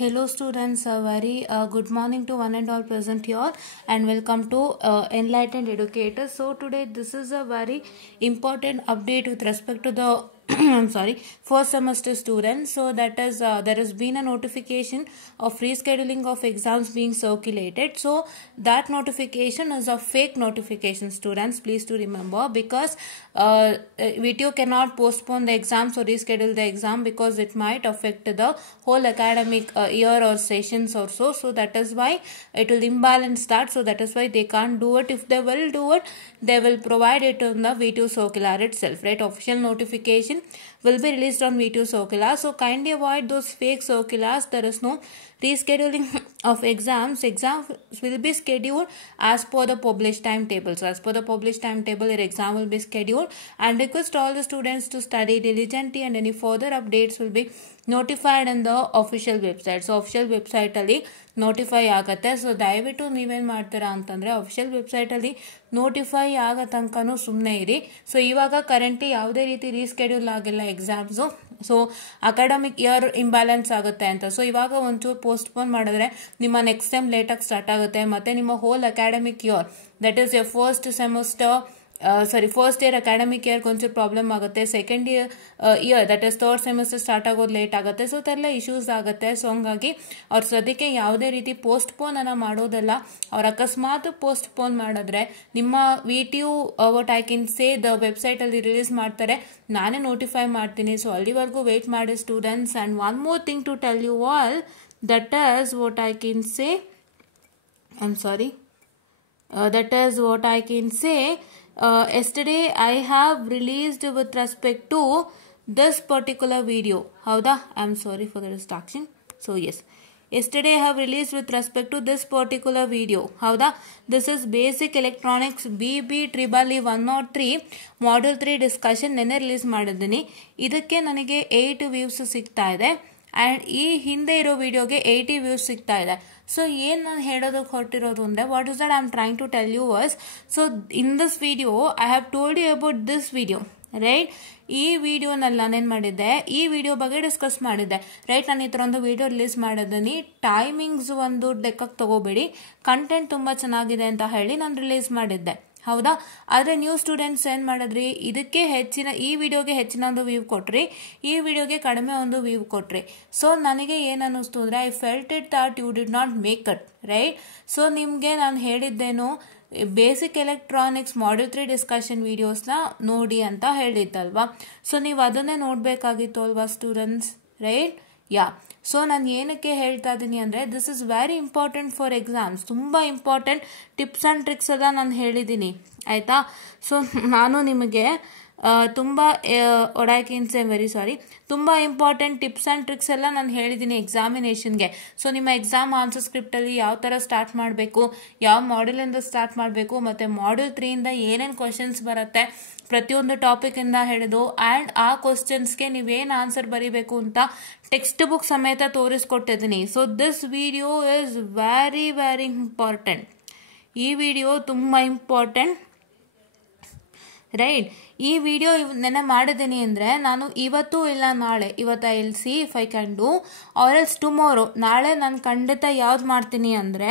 Hello students, a very good morning to one and all present here and welcome to Enlightened Educators. So today this is a very important update with respect to the first semester students. So that is there has been a notification of rescheduling of exams being circulated. So that notification is a fake notification, students, please to remember, because VTU cannot postpone the exams or reschedule the exam because it might affect the whole academic year or sessions or so. So that is why it will imbalance that. So that is why they can't do it. If they will do it, they will provide it on the VTU circular itself, right? Official notification will be released on VTU circular. So kindly avoid those fake circulars. There is no rescheduling of exams. Exams will be scheduled as per the published timetable. So as per the published timetable, your exam will be scheduled, and request all the students to study diligently, and any further updates will be notified in the official website. So official website ಅಲ್ಲಿ notify ಆಗುತ್ತೆ. So ದಯವಿಟ್ಟು ನೀವೇನು ಮಾಡ್ತೀರಾ ಅಂತಂದರೆ official ವೆಬ್ಸೈಟಲ್ಲಿ notify ಆಗೋ ತನಕನೂ ಸುಮ್ಮನೆ ಇರಿ. ಸೊ ಇವಾಗ ಕರೆಂಟ್ಲಿ ಯಾವುದೇ ರೀತಿ ರೀಸ್ಕೆಡ್ಯೂಲ್ ಆಗಿಲ್ಲ exams. So academic year imbalance ಆಗುತ್ತೆ ಅಂತ. ಸೊ ಇವಾಗ ಒಂಚೂರು ಪೋಸ್ಟ್ಪೋನ್ ಮಾಡಿದ್ರೆ ನಿಮ್ಮ ನೆಕ್ಸ್ಟ್ ಟೈಮ್ ಲೇಟಾಗಿ ಸ್ಟಾರ್ಟ್ ಆಗುತ್ತೆ. ಮತ್ತು ನಿಮ್ಮ whole academic year, that is your first year academic year ಒಂಚೂರು ಪ್ರಾಬ್ಲಮ್ ಆಗುತ್ತೆ. Second year that is third semester start ಆಗೋದು ಲೇಟ್ ಆಗುತ್ತೆ. ಸೊ ಅದೆಲ್ಲ ಇಶ್ಯೂಸ್ ಆಗುತ್ತೆ. ಸೊ ಹಂಗಾಗಿ ಅವ್ರ ಸದ್ಯಕ್ಕೆ ಯಾವುದೇ ರೀತಿ ಪೋಸ್ಟ್ಪೋನ್ ಅನ್ನ ಮಾಡೋದಲ್ಲ. ಅವ್ರು ಅಕಸ್ಮಾತ್ ಪೋಸ್ಟ್ಪೋನ್ ಮಾಡಿದ್ರೆ ನಿಮ್ಮ VTU what I can say the ವೆಬ್ಸೈಟಲ್ಲಿ ರಿಲೀಸ್ ಮಾಡ್ತಾರೆ, ನಾನೇ ನೋಟಿಫೈ ಮಾಡ್ತೀನಿ. ಸೊ ಅಲ್ಲಿವರೆಗೂ ವೇಟ್ ಮಾಡಿ students. And one more thing to tell you all, that is what I can say yesterday I have released with respect to this particular video. Howda? I'm sorry for the distraction. So yes, yesterday I have released with respect to this particular video. Howda? This is basic electronics BB/EEE 103 module 3 discussion. ನೆನ್ನೆ release ಮಾಡಿದ್ದೀನಿ. ಇದಕ್ಕೆ ನನಗೆ 8 views ಸಿಗ್ತಾ ಇದೆ, and ಈ ಹಿಂದೆ ಇರೋ ವಿಡಿಯೋಗೆ 80 ವ್ಯೂಸ್ ಸಿಗ್ತಾ ಇದೆ. ಸೊ ಏನು ನಾನು ಹೇಳೋದಕ್ಕೆ ಹೊರಟಿರೋದು ಅಂದರೆ, what is that I am trying to tell you was, so in this video I have told you about this video, right? ಈ ವಿಡಿಯೋನಲ್ಲಿ ನಾನೇನು ಮಾಡಿದ್ದೆ, ಈ ವಿಡಿಯೋ ಬಗ್ಗೆ ಡಿಸ್ಕಸ್ ಮಾಡಿದ್ದೆ, ರೈಟ್? ನಾನು ಈ ಥರ ಒಂದು ವಿಡಿಯೋ ರಿಲೀಸ್ ಮಾಡಿದ್ದೀನಿ. ಟೈಮಿಂಗ್ಸ್ ಒಂದು ಲೆಕ್ಕಕ್ಕೆ ತಗೋಬೇಡಿ, ಕಂಟೆಂಟ್ ತುಂಬ ಚೆನ್ನಾಗಿದೆ ಅಂತ ಹೇಳಿ ನಾನು ರಿಲೀಸ್ ಮಾಡಿದ್ದೆ, ಹೌದಾ? ಆದರೆ ನ್ಯೂ ಸ್ಟೂಡೆಂಟ್ಸ್ ಏನು ಮಾಡಿದ್ರಿ, ಇದಕ್ಕೆ ಈ ವಿಡಿಯೋಗೆ ಹೆಚ್ಚಿನ ಒಂದು ವ್ಯೂ ಕೊಟ್ರಿ, ಈ ವಿಡಿಯೋಗೆ ಕಡಿಮೆ ಒಂದು ವ್ಯೂ ಕೊಟ್ರಿ. ಸೊ ನನಗೆ ಏನು ಅನ್ನಿಸ್ತು ಅಂದರೆ, I felt it that you did not make it, right? So ನಿಮಗೆ ನಾನು ಹೇಳಿದ್ದೇನು, ಬೇಸಿಕ್ ಎಲೆಕ್ಟ್ರಾನಿಕ್ಸ್ ಮಾಡ್ಯೂಲ್ 3 ಡಿಸ್ಕಷನ್ ವಿಡಿಯೋಸ್ನ ನೋಡಿ ಅಂತ ಹೇಳಿದ್ದಲ್ವಾ? ಸೊ ನೀವು ಅದನ್ನೇ ನೋಡಬೇಕಾಗಿತ್ತು ಅಲ್ವಾ ಸ್ಟೂಡೆಂಟ್ಸ್, ರೈಟ್? ಯಾ. ಸೊ ನಾನು ಏನಕ್ಕೆ ಹೇಳ್ತಾ ಇದ್ದೀನಿ ಅಂದರೆ, this is very important for exams. ತುಂಬ ಇಂಪಾರ್ಟೆಂಟ್ ಟಿಪ್ಸ್ ಆ್ಯಂಡ್ ಟ್ರಿಕ್ಸ್ ಎಲ್ಲ ನಾನು ಹೇಳಿದ್ದೀನಿ, ಆಯಿತಾ? ಸೊ ನಾನು ನಿಮಗೆ ತುಂಬ ತುಂಬ ಇಂಪಾರ್ಟೆಂಟ್ ಟಿಪ್ಸ್ ಆ್ಯಂಡ್ ಟ್ರಿಕ್ಸ್ ಎಲ್ಲ ನಾನು ಹೇಳಿದ್ದೀನಿ ಎಕ್ಸಾಮಿನೇಷನ್ಗೆ. ಸೊ ನಿಮ್ಮ ಎಕ್ಸಾಮ್ ಆನ್ಸರ್ ಸ್ಕ್ರಿಪ್ಟಲ್ಲಿ ಯಾವ ಥರ ಸ್ಟಾರ್ಟ್ ಮಾಡಬೇಕು, ಯಾವ ಮಾಡ್ಯೂಲಿಂದ ಸ್ಟಾರ್ಟ್ ಮಾಡಬೇಕು, ಮತ್ತು ಮಾಡ್ಯೂಲ್ 3ಇಂದ ಏನೇನು ಕ್ವಶನ್ಸ್ ಬರುತ್ತೆ ಪ್ರತಿಯೊಂದು ಟಾಪಿಕಿಂದ ಹಿಡಿದು, ಆ್ಯಂಡ್ ಆ ಕ್ವಶನ್ಸ್ಗೆ ನೀವೇನು ಆನ್ಸರ್ ಬರೀಬೇಕು ಅಂತ ಟೆಕ್ಸ್ಟ್ ಬುಕ್ ಸಮೇತ ತೋರಿಸ್ಕೊಟ್ಟಿದ್ದೀನಿ. So this video is very very important. ಈ ವಿಡಿಯೋ ತುಂಬ ಇಂಪಾರ್ಟೆಂಟ್, ರೈಟ್? ಈ ವಿಡಿಯೋ ನೆನ್ನೆ ಮಾಡಿದ್ದೀನಿ ಅಂದರೆ, ನಾನು ಇವತ್ತು ಇಲ್ಲ ನಾಳೆ, ಇವತ್ತು I will see if I can do or else tomorrow. ನಾಳೆ ನಾನು ಖಂಡಿತ ಯಾವ್ದು ಮಾಡ್ತೀನಿ ಅಂದರೆ,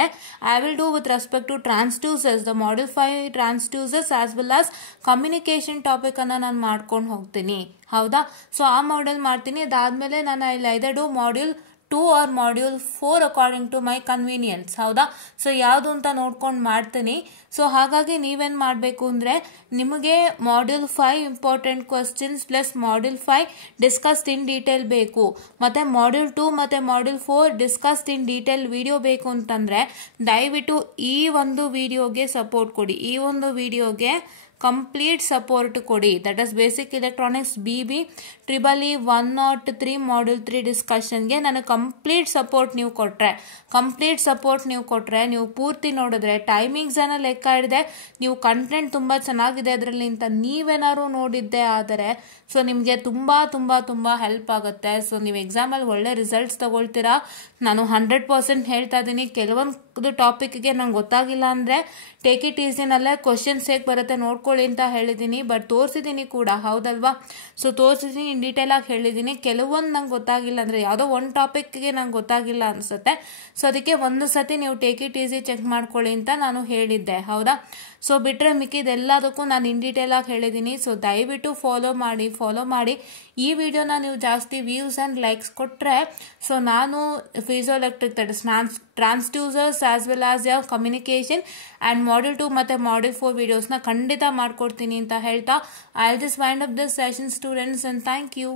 I will do with respect to transducers, the module 5 transducers as well as communication ಟಾಪಿಕನ್ನು ನಾನು ಮಾಡ್ಕೊಂಡು ಹೋಗ್ತೀನಿ, ಹೌದಾ? ಸೊ ಆ ಮಾಡ್ಯೂಲ್ ಮಾಡ್ತೀನಿ. ಅದಾದಮೇಲೆ ನಾನು I either do module 2 or module 4 according to my convenience, ಹೌದಾ? ಸೊ ಯಾವುದು ಅಂತ ನೋಡ್ಕೊಂಡು ಮಾಡ್ತೀನಿ. ಸೊ ಹಾಗಾಗಿ ನೀವೇನು ಮಾಡಬೇಕು ಅಂದರೆ, ನಿಮಗೆ module 5 important questions plus module 5 discussed in detail ಬೇಕು, ಮತ್ತು ಮಾಡ್ಯೂಲ್ 2 ಮತ್ತು module 4 discussed in detail video ಬೇಕು ಅಂತಂದರೆ ದಯವಿಟ್ಟು ಈ ಒಂದು ವಿಡಿಯೋಗೆ ಸಪೋರ್ಟ್ ಕೊಡಿ, ಈ ಒಂದು ವಿಡಿಯೋಗೆ ಕಂಪ್ಲೀಟ್ ಸಪೋರ್ಟ್ ಕೊಡಿ. That is basic electronics BB/EEE 103 module 3 ಡಿಸ್ಕಷನ್ಗೆ ನನಗೆ ಕಂಪ್ಲೀಟ್ ಸಪೋರ್ಟ್ ನೀವು ಕೊಟ್ಟರೆ, ನೀವು ಪೂರ್ತಿ ನೋಡಿದ್ರೆ, ಟೈಮಿಂಗ್ಸ್ ಏನೋ ಲೆಕ್ಕ ಹಿಡಿದೆ, ನೀವು ಕಂಟೆಂಟ್ ತುಂಬ ಚೆನ್ನಾಗಿದೆ ಅದರಲ್ಲಿ ಅಂತ ನೀವೇನಾದ್ರು ನೋಡಿದ್ದೆ ಆದರೆ, ಸೊ ನಿಮಗೆ ತುಂಬ ತುಂಬ ತುಂಬ ಹೆಲ್ಪ್ ಆಗುತ್ತೆ. ಸೊ ನೀವು ಎಕ್ಸಾಮಲ್ಲಿ ಒಳ್ಳೆ ರಿಸಲ್ಟ್ಸ್ ತಗೊಳ್ತೀರಾ, ನಾನು 100% ಹೇಳ್ತಾ ಇದ್ದೀನಿ. ಕೆಲವೊಂದು ಟಾಪಿಕ್ಗೆ ನಂಗೆ ಗೊತ್ತಾಗಿಲ್ಲ ಅಂದರೆ ಟೇಕ್ ಇಟ್ ಈಸಿನಲ್ಲೇ ಕ್ವಶನ್ಸ್ ಹೇಗೆ ಬರುತ್ತೆ ನೋಡ್ಕೊಳ್ಳಿ ಅಂತ ಹೇಳಿದ್ದೀನಿ, ಬಟ್ ತೋರಿಸಿದ್ದೀನಿ ಕೂಡ, ಹೌದಲ್ವಾ? ಸೊ ತೋರಿಸಿದ್ದೀನಿ, ಇನ್ ಡೀಟೇಲ್ ಆಗಿ ಹೇಳಿದ್ದೀನಿ. ಕೆಲವೊಂದು ನಂಗೆ ಗೊತ್ತಾಗಿಲ್ಲ, ಅಂದರೆ ಯಾವುದೋ ಒಂದು ಟಾಪಿಕ್ಗೆ ನಂಗೆ ಗೊತ್ತಾಗಿಲ್ಲ ಅನಿಸುತ್ತೆ. ಸೊ ಅದಕ್ಕೆ ಒಂದು ಸತಿ ನೀವು ಟೇಕ್ ಇಟ್ ಈಸಿ ಚೆಕ್ ಮಾಡ್ಕೊಳ್ಳಿ ಅಂತ ನಾನು ಹೇಳಿದ್ದೆ, ಹೌದಾ. ಸೊ ಬಿಟ್ಟರೆ ಮಿಕ್ಕಿದೆಲ್ಲದಕ್ಕೂ ನಾನು ಇನ್ ಡೀಟೇಲ್ ಆಗಿ ಹೇಳಿದ್ದೀನಿ. ಸೊ ದಯವಿಟ್ಟು ಫಾಲೋ ಮಾಡಿ. ಈ ವಿಡಿಯೋನ ನೀವು ಜಾಸ್ತಿ ವ್ಯೂಸ್ ಆ್ಯಂಡ್ ಲೈಕ್ಸ್ ಕೊಟ್ಟರೆ ಸೊ ನಾನು piezoelectric, that is transducers as well as ಯಾವ ಕಮ್ಯುನಿಕೇಷನ್ ಆ್ಯಂಡ್ ಮಾಡ್ಯೂಲ್ 2 ಮತ್ತು ಮಾಡ್ಯೂಲ್ 4 ವಿಡಿಯೋಸ್ನ ಖಂಡಿತ ಮಾಡ್ಕೊಡ್ತೀನಿ ಅಂತ ಹೇಳ್ತಾ I will just wind up this session students, and thank you.